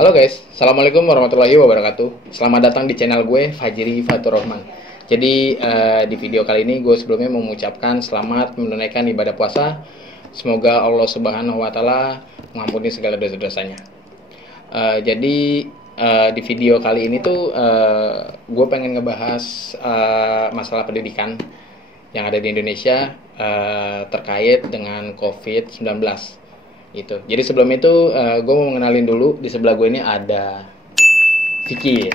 Halo guys, Assalamualaikum warahmatullahi wabarakatuh. Selamat datang di channel gue, Fajri Fatur Rahman. Jadi di video kali ini gue sebelumnya mengucapkan selamat menunaikan ibadah puasa. Semoga Allah Subhanahu wa Ta'ala mengampuni segala dosa-dosanya. Jadi di video kali ini tuh gue pengen ngebahas masalah pendidikan yang ada di Indonesia terkait dengan COVID-19 gitu. Jadi sebelum itu gue mau mengenalin dulu, di sebelah gue ini ada Vicky.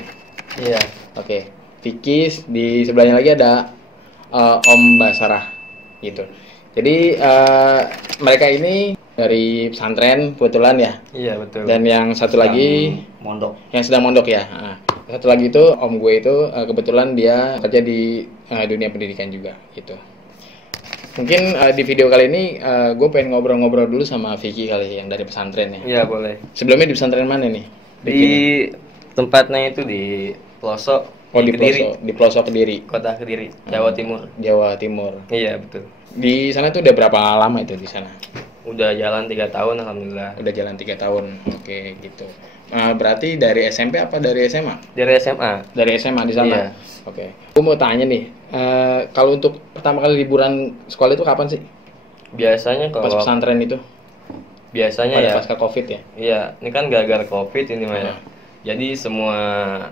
Iya. Oke, Vicky, di sebelahnya lagi ada Om Basarah gitu. Jadi mereka ini dari pesantren kebetulan ya. Iya betul. Dan yang satu lagi mondok. yang sedang mondok ya. Satu lagi itu Om gue itu kebetulan dia kerja di dunia pendidikan juga gitu. Mungkin di video kali ini gue pengen ngobrol-ngobrol dulu sama Vicky kali yang dari pesantren ya. Iya boleh. Sebelumnya di pesantren mana nih? Di tempatnya itu di pelosok. Oh di Kediri. pelosok, di pelosok Kediri. Kota Kediri, Jawa Timur. Jawa Timur. Iya betul. Di sana tuh udah berapa lama itu di sana? Udah jalan 3 tahun alhamdulillah. Udah jalan 3 tahun. Oke gitu. Berarti dari SMP apa dari SMA? Dari SMA. Dari SMA di sana. Iya. Oke. Gue mau tanya nih, kalau untuk pertama kali liburan sekolah itu kapan sih? Biasanya Pas kalau pesantren itu? biasanya Pada ya. pasca COVID ya? Iya, ini kan gara-gara Covid ini mah ya. Hmm. Jadi semua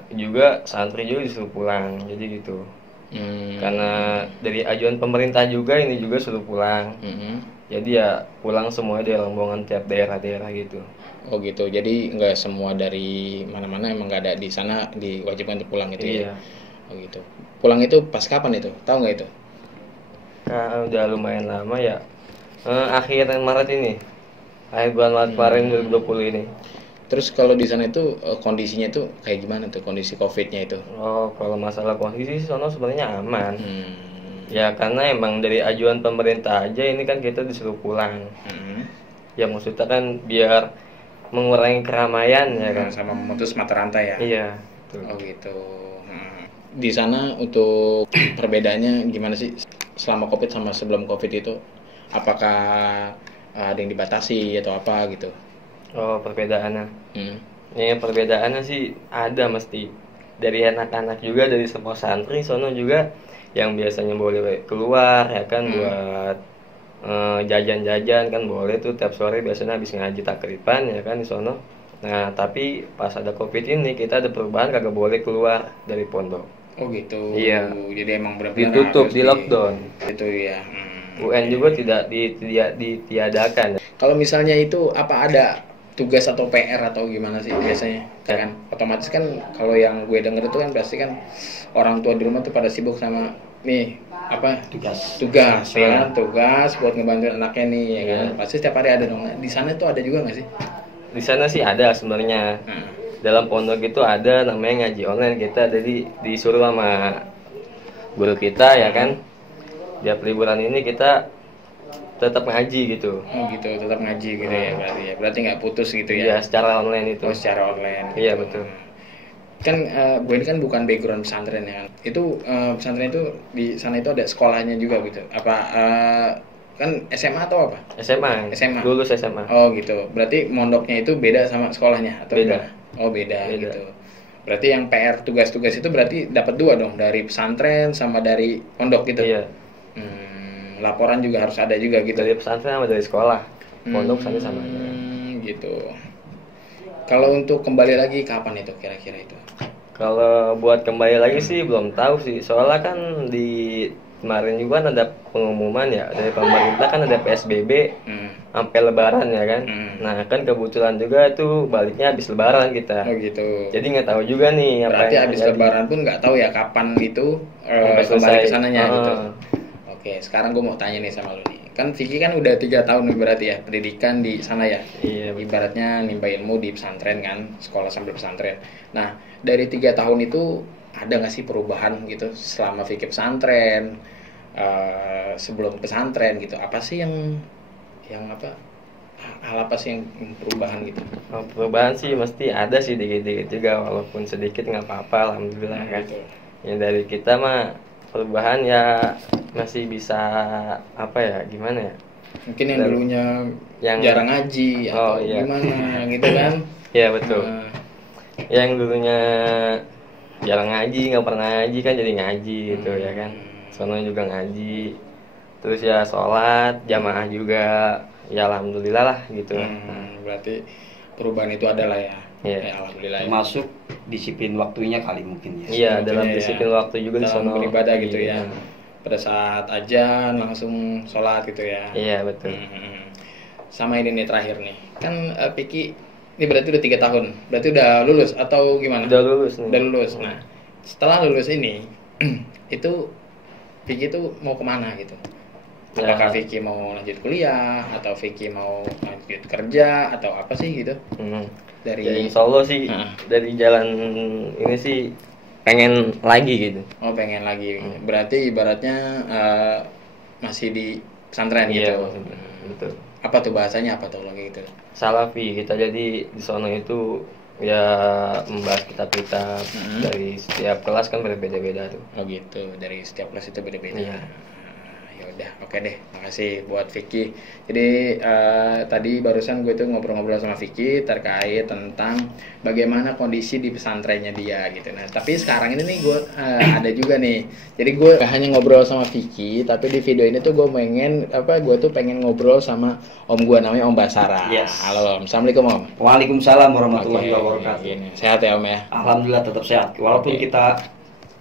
juga santri juga disuruh pulang. Jadi gitu. Karena dari ajuan pemerintah juga ini juga suruh pulang. Jadi ya pulang semuanya dari rombongan tiap daerah-daerah gitu. Oh gitu, jadi nggak semua dari mana-mana emang nggak ada di sana diwajibkan untuk pulang gitu Iya. ya? Oh gitu. Pulang itu pas kapan itu? Tahu nggak itu? Nah, udah lumayan lama ya. Akhir Maret ini. Akhir bulan Maret kemarin 2020 ini. Terus kalau di sana itu kondisinya itu kayak gimana tuh kondisi COVID-nya itu? Oh, kalau masalah kondisi sih sono sebenarnya aman. Hmm. Ya karena emang dari ajuan pemerintah aja ini kan kita disuruh pulang. Ya maksudnya kan biar mengurangi keramaian ya kan. Sama memutus mata rantai ya? Iya. Betul. Oh gitu. Di sana untuk perbedaannya gimana sih selama COVID sama sebelum COVID itu? Apakah ada yang dibatasi atau apa gitu? Oh, perbedaannya. Ya perbedaannya sih ada mesti. Dari anak-anak juga dari semua santri sono juga yang biasanya boleh keluar ya kan buat jajan-jajan kan boleh tuh tiap sore biasanya habis ngaji takriban ya kan di sono. Nah, tapi pas ada Covid ini kita ada perubahan kagak boleh keluar dari pondok. Oh gitu. Iya. Jadi emang benar-benar Ditutup, harus di lockdown. Itu ya. UN juga tidak ditiadakan. Kalau misalnya itu apa ada tugas atau PR atau gimana sih biasanya? Kan otomatis kan kalau yang gue denger itu kan pasti kan orang tua di rumah tuh pada sibuk sama nih apa tugas ya kan? Tugas buat ngebantu anaknya nih ya kan. Pasti setiap hari ada dong. Di sana tuh ada juga nggak sih? Di sana sih ada sebenarnya. Dalam pondok itu ada namanya ngaji online kita, jadi disuruh sama guru kita ya kan. Tiap liburan ini kita tetap ngaji gitu. Oh gitu, tetap ngaji gitu ya berarti ya. Berarti nggak putus gitu Iya, ya? secara online itu. Oh secara online. Iya, Gitu. betul. Kan gue ini kan bukan background pesantren ya kan. Itu pesantren itu di sana itu ada sekolahnya juga gitu. Apa kan SMA atau apa? SMA. SMA. Lulus SMA. Oh gitu. Berarti mondoknya itu beda sama sekolahnya atau Beda. gimana? Oh beda Beda. gitu. Berarti yang PR tugas-tugas itu berarti dapat dua dong, dari pesantren sama dari pondok gitu. Iya. Laporan juga harus ada juga gitu. Dari pesantren sama dari sekolah. Pondok sama aja. Gitu. Kalau untuk kembali lagi kapan itu kira-kira itu? Kalau buat kembali lagi sih belum tahu sih. Soalnya kan di kemarin juga kan ada pengumuman ya dari pemerintah kan ada PSBB sampai Lebaran ya kan. Nah kan kebetulan juga tuh baliknya habis Lebaran kita. Oh gitu. Jadi nggak tahu juga nih apa Berarti yang habis terjadi. Lebaran pun nggak tahu ya kapan itu Sampai kembali selesai. ke sananya gitu. Ah. Oke, sekarang gue mau tanya nih sama lu nih. Kan Vicky kan udah 3 tahun nih berarti ya pendidikan di sana ya. Iya, betul. Ibaratnya nimba ilmu di pesantren kan, sekolah sambil pesantren. Nah, dari 3 tahun itu ada nggak sih perubahan gitu selama Vicky pesantren, sebelum pesantren gitu? Apa sih yang apa? Hal apa sih yang perubahan gitu? Oh, perubahan sih mesti ada sih dikit-dikit juga walaupun sedikit nggak apa-apa alhamdulillah kan. Gitu. Yang dari kita mah perubahan ya masih bisa apa ya gimana ya? Mungkin yang dulunya yang jarang ngaji atau iya. gimana gitu kan. Iya betul. Yang dulunya jarang ngaji, nggak pernah ngaji kan jadi ngaji gitu ya kan. Sono juga ngaji. Terus ya sholat, jamaah juga. Ya alhamdulillah lah gitu. Berarti perubahan itu adalah ya. Iya. Ya, alhamdulillah. Termasuk disiplin waktunya kali mungkin ya. Iya, dalam Waktunya disiplin ya. waktu juga di Dalam sono. beribadah gitu ya. Iya. Pada saat ajan langsung sholat gitu ya. Iya, betul. Sama ini nih terakhir nih. Kan Piki ini berarti udah 3 tahun. Berarti udah lulus atau gimana? Udah lulus nih. Udah lulus. Nah, setelah lulus ini itu Vicky itu mau kemana gitu? Ya. Apakah Vicky mau lanjut kuliah atau Vicky mau lanjut kerja atau apa sih gitu? Dari Ya, insya Allah sih dari jalan ini sih pengen lagi gitu. Oh, pengen lagi. Berarti ibaratnya masih di pesantren gitu. Iya, betul. Apa tuh bahasanya apa tuh lagi gitu? Salafi kita jadi di sono itu ya membahas kitab-kitab dari setiap kelas kan berbeda-beda tuh. Oh gitu, dari setiap kelas itu beda-beda. Iya. Ya udah, oke deh. Makasih buat Vicky. Jadi tadi barusan gue tuh ngobrol-ngobrol sama Vicky terkait tentang bagaimana kondisi di pesantrennya dia gitu. Nah, tapi sekarang ini nih gue ada juga nih. Jadi gue gak hanya ngobrol sama Vicky, tapi di video ini tuh gue pengen ngobrol sama om gue namanya Om Basara. Yes. Halo Om, assalamualaikum Om. Waalaikumsalam warahmatullahi Oke, wabarakatuh. gini. Sehat ya Om ya. Alhamdulillah tetap sehat. Walaupun Oke. kita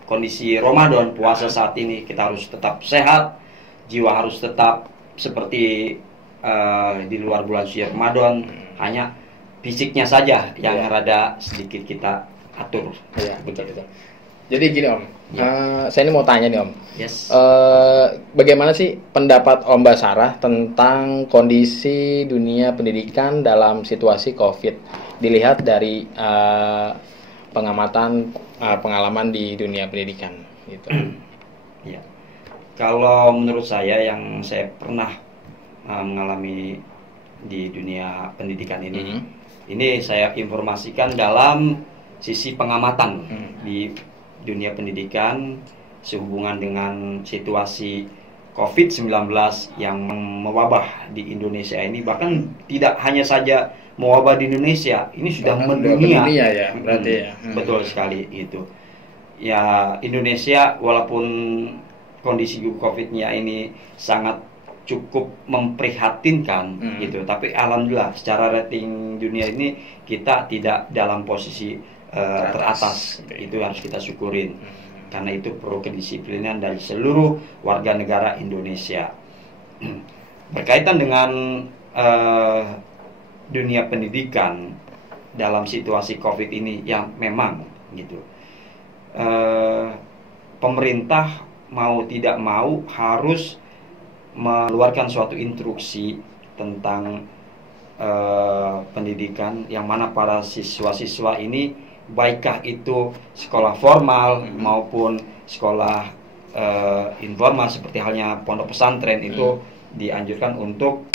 kondisi Ramadan puasa saat ini, kita harus tetap sehat, jiwa harus tetap seperti di luar bulan suci Ramadan. Hanya fisiknya saja yang rada sedikit kita atur. Iya, betul. Jadi gini Om, saya ini mau tanya nih Om. Yes. Bagaimana sih pendapat Om Basara tentang kondisi dunia pendidikan dalam situasi COVID? Dilihat dari pengamatan pengalaman di dunia pendidikan, gitu. Ya. Kalau menurut saya yang saya pernah mengalami di dunia pendidikan ini saya informasikan dalam sisi pengamatan di dunia pendidikan sehubungan dengan situasi COVID-19 yang mewabah di Indonesia ini, bahkan tidak hanya saja mewabah di Indonesia, ini sudah mendunia ya, berarti ya. Betul sekali itu. Ya, Indonesia walaupun kondisi COVID-nya ini sangat cukup memprihatinkan gitu, tapi alhamdulillah secara rating dunia ini kita tidak dalam posisi teratas. Itu harus kita syukurin. Karena itu perlu kedisiplinan dari seluruh warga negara Indonesia. Berkaitan dengan dunia pendidikan dalam situasi COVID ini yang memang gitu, pemerintah mau tidak mau harus mengeluarkan suatu instruksi tentang pendidikan, yang mana para siswa-siswa ini baikkah itu sekolah formal maupun sekolah informal seperti halnya pondok pesantren itu dianjurkan untuk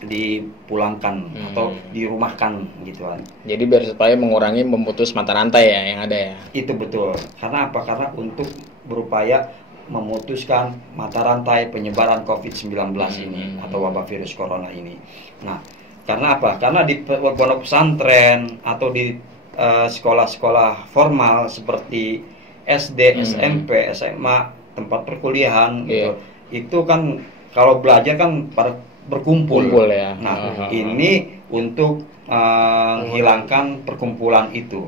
dipulangkan atau dirumahkan gitu kan. Jadi biar supaya mengurangi memutus mata rantai ya yang ada ya. Itu betul. Karena apa? Karena untuk berupaya memutuskan mata rantai penyebaran COVID-19 ini atau wabah virus corona ini. Nah, karena apa? Karena di pondok pesantren atau di sekolah-sekolah formal seperti SD, SMP, SMA, tempat perkuliahan gitu, itu kan kalau belajar kan pada berkumpul ya. Nah, ini untuk menghilangkan perkumpulan itu.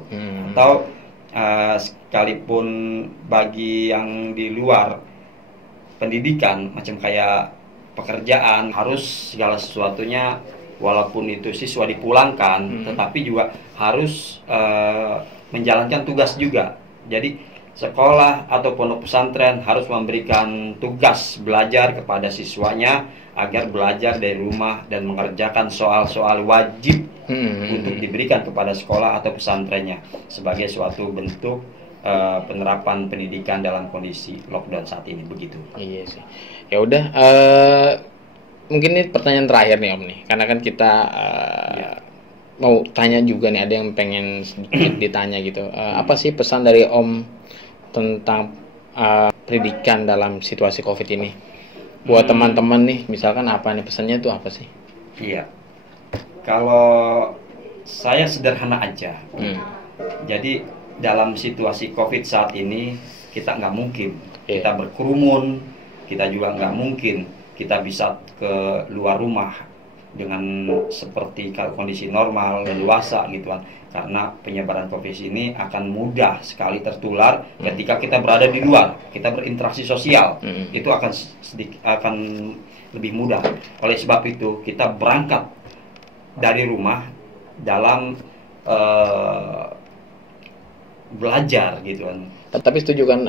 Atau sekalipun bagi yang di luar pendidikan macam kayak pekerjaan, harus segala sesuatunya walaupun itu siswa dipulangkan, tetapi juga harus menjalankan tugas juga. Jadi sekolah atau pondok pesantren harus memberikan tugas belajar kepada siswanya agar belajar dari rumah dan mengerjakan soal-soal wajib untuk diberikan kepada sekolah atau pesantrennya sebagai suatu bentuk penerapan pendidikan dalam kondisi lockdown saat ini, begitu. Iya sih. Ya udah, mungkin ini pertanyaan terakhir nih Om nih, karena kan kita mau tanya juga nih, ada yang pengen sedikit ditanya gitu. Apa sih pesan dari Om tentang pendidikan dalam situasi COVID ini? Buat teman-teman nih, misalkan apa nih pesannya itu apa sih? Iya. Kalau saya sederhana aja. Jadi dalam situasi COVID saat ini kita nggak mungkin kita berkerumun, kita juga nggak mungkin kita bisa ke luar rumah dengan seperti kondisi normal dewasa gitu kan, karena penyebaran COVID ini akan mudah sekali tertular ketika kita berada di luar, kita berinteraksi sosial, itu akan lebih mudah. Oleh sebab itu kita berangkat dari rumah dalam belajar gitu kan. Tapi setuju kan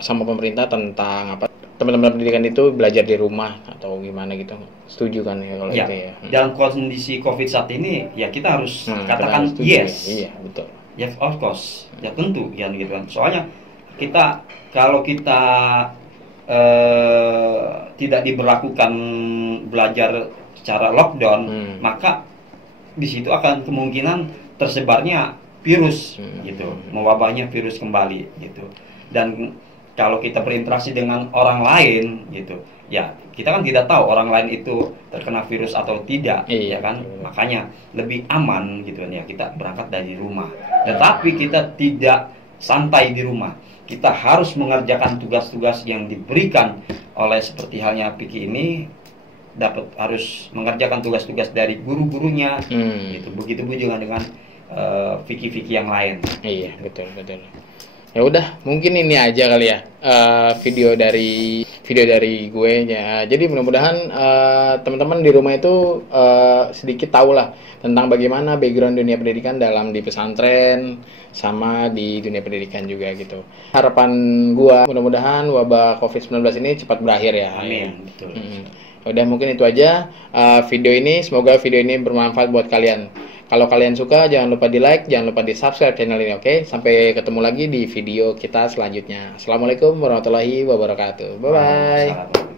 sama pemerintah tentang apa, teman-teman pendidikan itu belajar di rumah atau gimana gitu? Setuju kan ya kalau Ya, itu ya? dalam kondisi COVID saat ini ya kita harus katakan setuju, yes. Iya, betul. Ya of course, ya tentu ya gitu kan. Soalnya kalau kita tidak diberlakukan belajar secara lockdown, maka di situ akan kemungkinan tersebarnya virus gitu, mewabahnya virus kembali gitu. Dan kalau kita berinteraksi dengan orang lain gitu, ya kita kan tidak tahu orang lain itu terkena virus atau tidak, ya kan. Makanya lebih aman gitu kan ya kita berangkat dari rumah. Tetapi kita tidak santai di rumah. Kita harus mengerjakan tugas-tugas yang diberikan oleh seperti halnya Piki ini, harus mengerjakan tugas-tugas dari guru-gurunya gitu. Begitu juga dengan Vicky-Vicky yang lain. Iya, betul. Ya udah, mungkin ini aja kali ya video dari gue ya. Jadi mudah-mudahan teman-teman di rumah itu sedikit tahu lah tentang bagaimana background dunia pendidikan di pesantren sama di dunia pendidikan juga gitu. Harapan gue mudah-mudahan wabah COVID-19 ini cepat berakhir ya. Amin. Betul. Udah, mungkin itu aja video ini. Semoga video ini bermanfaat buat kalian. Kalau kalian suka, jangan lupa di like, jangan lupa di subscribe channel ini, oke? Sampai ketemu lagi di video kita selanjutnya. Assalamualaikum warahmatullahi wabarakatuh. Bye-bye.